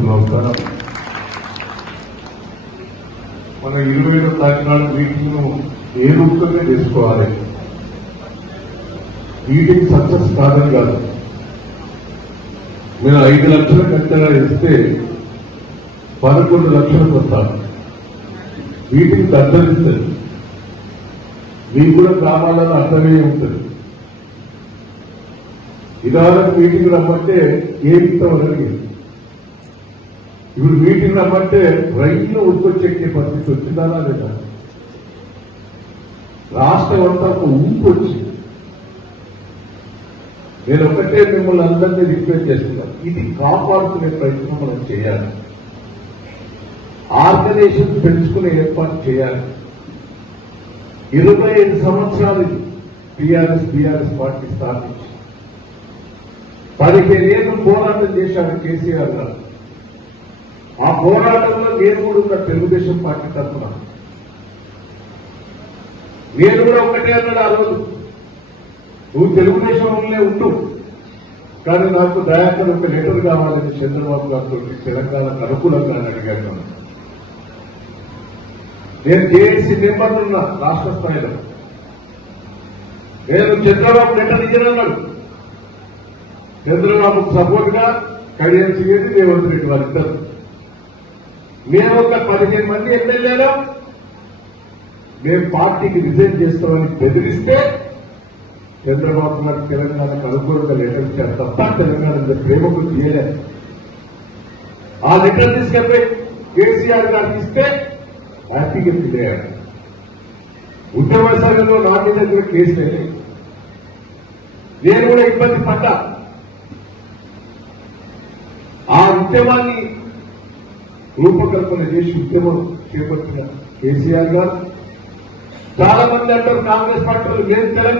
అందరికీ నమస్కారం మన ఇరవై ఏడో తారీఖు నాడు ఏ రూపంగా చేసుకోవాలి మీటింగ్ సక్సెస్ కాదని కాదు. మీరు ఐదు లక్షల కంటే ఇస్తే పదకొండు లక్షలకు వస్తారు మీటింగ్ అర్థమిస్తుంది మీకు కూడా గ్రామాలలో అర్థమే ఉంటుంది. ఇదాలకు మీటింగ్ రమ్మంటే ఏ ఇస్తాం అడిగింది ఇప్పుడు మీటింగ్ రమ్మంటే రైతులు ఉత్పత్తి పరిస్థితి వచ్చిందా లేదా? రాష్ట్రం అంతా ఒక ఊపు వచ్చింది. నేను ఒకటే మిమ్మల్ని అందరినీ రిక్వెస్ట్ చేస్తున్నాను ఇది కాపాడుకునే ప్రయత్నం మనం చేయాలి. ఆర్గనైజేషన్ పెంచుకునే ఏర్పాటు చేయాలి. ఇరవై ఐదు సంవత్సరాలు టీఆర్ఎస్ బీఆర్ఎస్ పార్టీ స్థాపించి పదిహేను ఏళ్ళు పోరాటం చేశారు కేసీఆర్ గారు. ఆ పోరాటంలో నేను కూడా ఉన్న తెలుగుదేశం పార్టీ తరఫున. నేను కూడా ఒకటే అన్నాడు ఆ రోజు. నువ్వు తెలుగుదేశంలోనే ఉంటూ కానీ నాకు దయాకర్ ఒక లెటర్ కావాలని చంద్రబాబు గారితో తెలంగాణకు అనుకూలంగా అని అడిగాను నేను జేఏసీ మెంబర్ ఉన్నా రాష్ట్ర స్థాయిలో. నేను చంద్రబాబు లెటర్ ఇయ్యనన్నాడు. చంద్రబాబుకు సపోర్ట్గా కళ్యాణ్ సింగ్ రెడ్డి రేవంత్ రెడ్డి వారిద్దరు. మేము ఒక పదిహేను మంది ఎమ్మెల్యేలు మేము పార్టీకి రిజైన్ చేస్తామని బెదిరిస్తే చంద్రబాబు గారు తెలంగాణకు అనుకూలంగా లెటర్ ఇచ్చారు తప్ప తెలంగాణ ప్రేమకు చేయలేదు. ఆ లెటర్ తీసుకెళ్ళి కేసీఆర్ గారికి ఇస్తే హ్యాపీగా ఫీల్ అయ్యారు ఉద్యమ సంఘంలో నా మీద కూడా కేసు లేదు నేను కూడా ఇబ్బంది పడ్డా. ఆ ఉద్యమాన్ని రూపకల్పన చేసి ఉద్యమం చేపట్టిన కేసీఆర్ గారు. చాలా మంది అంటారు కాంగ్రెస్ పార్టీలు లేదు తెలంగాణ